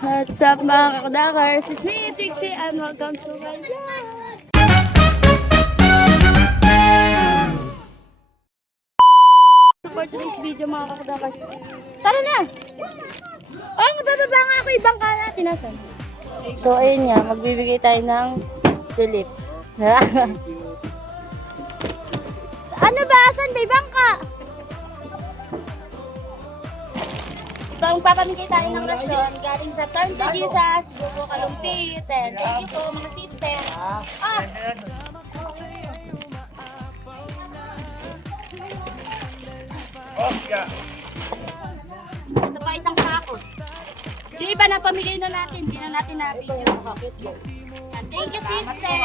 What's up mga kakudakers? It's me, Trixie, and welcome to my vlog. For today's video mga kakudakers, tara na! Oh, mabababa nga ako ibang ka natin. Nasaan? So, ayun nga, magbibigay tayo ng tulip. Ano ba? Asan ba ibang ka? Magpapamigay tayo ng rasyon galing sa Turn to Jesus, Buko Kalumpit. And thank you po mga sister. Ito pa isang sakos. Yung iba na pamigay na natin, hindi na natin na-video. And thank you sister.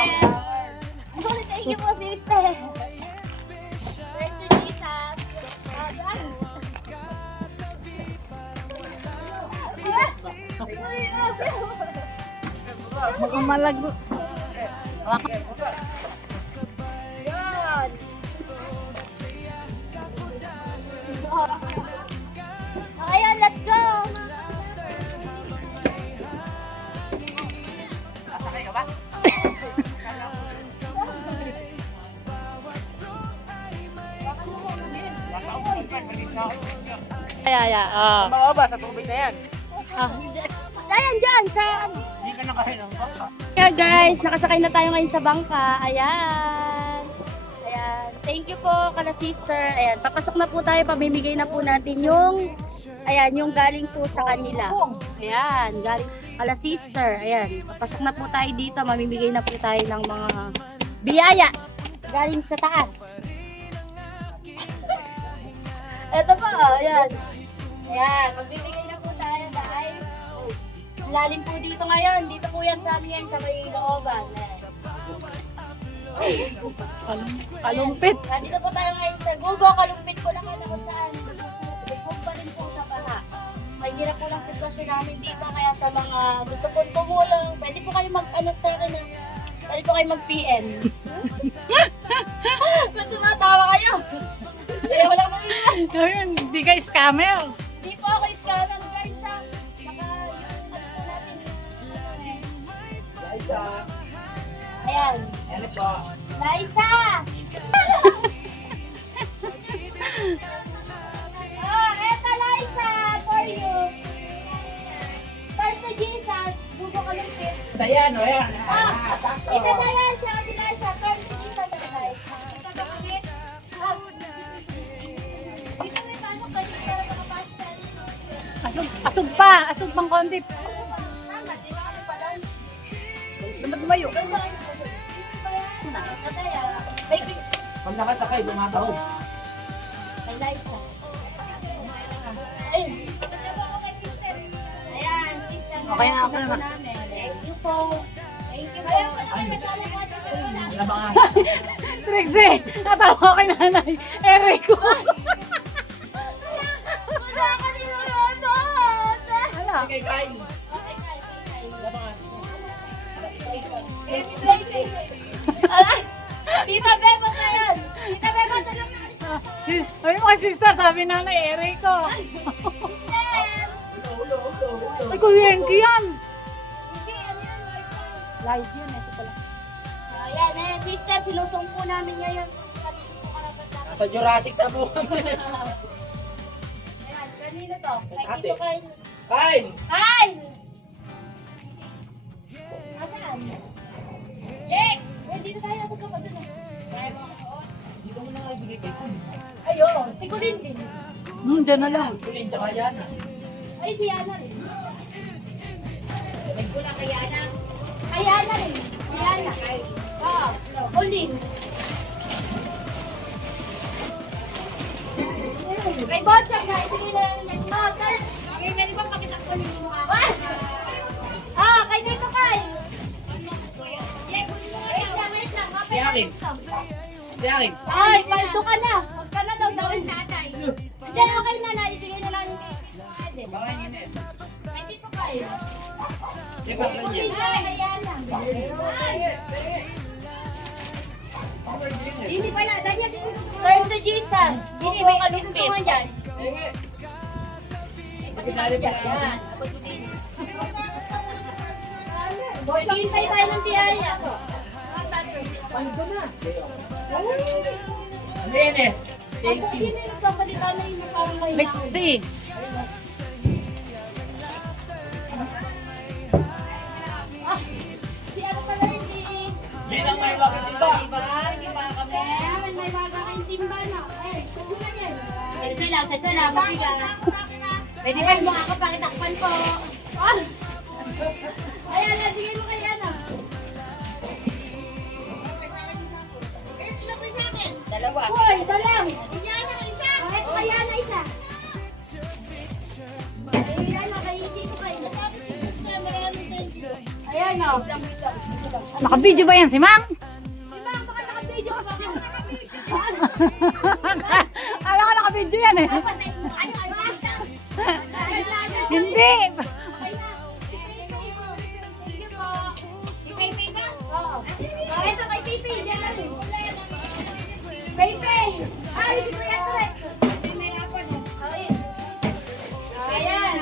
Thank you po sister. Turn to Jesus. Mukhang malago. Yan. Ayan, let's go. Yeah. Mababa sa tubig na yan. Ayan dyan, sa... Hindi ka nakain ng baka. Yeah guys, nakasakay na tayo ngayon sa bangka. Ayan. Ayan. Thank you po kala sister. Ayan, papasok na po tayo, pamimigay na po natin yung yung galing po sa kanila. Ayan, galing kala sister. Ayan, papasok na po tayo dito, mamimigay na po tayo ng mga biyaya galing sa taas. Ito pa, ayan. Ayan, magbibigay na po tayo guys. Lalim po dito ngayon. Dito po yan sa amin yan sa may looban. Kalumpit. Dito po tayo ngayon sa Gugo. Kalumpit po lang kung saan. Huwag pa rin po sa baha. May hirap po lang sitwasyon namin dito. Kaya sa mga gusto po tumulong, pwede po kayo mag-ano sa akin. Pwede po kayo mag-PM. Ba't tumatawa kayo? Kaya wala ko nila. Ayun, hindi ka scammer. Hindi po ako iskanan guys ha. Liza. Ayan. Ano po? Liza! Oh, eto Liza! For you! First to Jesus, bubo ka ng pit. Ayan, o yan. Ito na yan, siya si Liza. First to Jesus, guys. Ito na ulit. Dito may pasok kayo para makapasok sa Asog pa. Asog pang konti. tama, di ba? Ano pala? Dapat tumayo. May Pag nakasakay, dumatahog. Liza. Ayun. Ayan, sister. Okay na, okay na. Thank you po. Thank you po. Wala ba nga? Trixie, natawa kay nanay. Erico. Hala. Kay Kyle. Wala ba nga? Tita Beba na yan! Tita Beba, tulong na! Sabi mo kay sister, sabi nanay, Erico. Ulo. Ay, kuyenki yan. Hindi, ano yan? Live yun, ito pala. Ayan sister, sinusumpo namin ngayon sa kanino po karapat namin. Nasa Jurassic na po. Ayan, kanino to? Kay Ate. Tito Kyle. Kyle! Kyle! Nasaan? Jake! Dito tayo sa kapatid na. Kaya mo ako. Dito mo na nga ibigay kay Kyle. Ayun, si Kulin din. Diyan na lang. Kulin, tsaka yan. Ay, si Yana rin. May ko na kay Yana. Ay, Yana rin. Si Yana. Oo, Kulin. Kay Bochak na, ibigay na lang ng motor. Okay, pwede ba pakita ko yung mukha? Kay Tito Kyle. Wait lang. Si Akin. Si akin. Ay, paldo ka na. Huwag ka na daw dawin tatay. Hindi, okay na na. Ibigay na lang yung pwede. Baka yun eh. Kay Tito Kyle. Si Baklan Kulin yan. na, kaya lang. Hindi pala, dahil dito sa Turn to Jesus. Hindi mo kalumpit. mga dyan. Pagkisali pa yan. Ako din. Maghihintay tayo ng biyaya. Ano yan eh? Thank you. Sino yung nagsasalita na yun na parang may Let's see. Ah, si ano pala yun, si... Yan ang may bakit iba. May baga kayong timba na. Eh, subukan yan. Sa lang, mabigat. Pwede ba yung mga kapakitakpan po? Ah! Ayan, sige mo kay Ana. Dalawa. Hoy, isa lang. Ito kay Ana, isa. Ay, Ana, kay Tito kayo. Ayan, o. Naka-video ba yan si Mang? Si Ma'am, baka naka-video ka ba? Alam ko naka-video yan eh. Hindi. Ito kay Pipi. Pipi. Ay, si Kuya Trek. Ayan.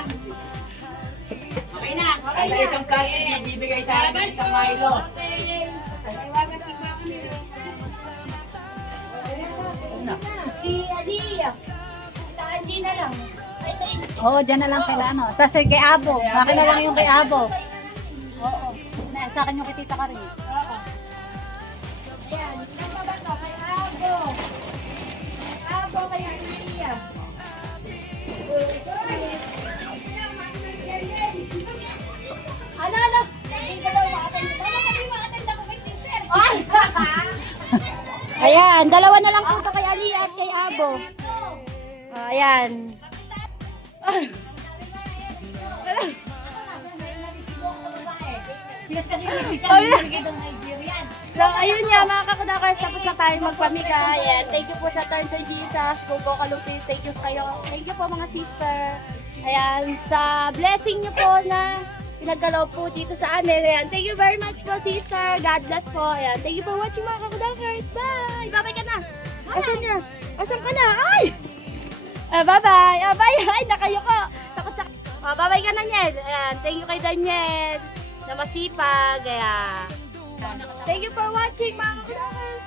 Okay na. Ano isang plastic na bibigay sa akin ng isang Milo. Si Adia. Kita Angina lang. Ay, sa inyo. Oo, dyan na lang kila ano. Tapos kay Abo. Sa akin na lang yung kay Abo. Oo. Sa akin yung kay Tita Karin. Oo. Ayan. Ilan pa ba to? Kay Abo. Kay Abo, kay Adia. Ano? Hindi daw makatenda. Ay! Ayan, dalawa na lang po ito kay Ali at kay Abo. Ayan. So, ayun nga mga kakudakers, tapos na tayo magpamigay. Ayan, thank you po sa Turn to Jesus, Bubo Kalupit, thank you kayo. Thank you po mga sister. Ayan, sa blessing niyo po na pinagdalaw po dito sa amin. Ayan, thank you very much po sister. God bless po. Ayan, thank you for watching mga kakudakers. Bye! Bye-bye ka na. Asan niya? Asan ka na? Ay! Bye-bye! Bye! Ay, nakayo ko. Takot sa... bye-bye ka na, Niel. Ayan, thank you kay Daniel na masipag. Ayan. Thank you for watching mga kakudakers.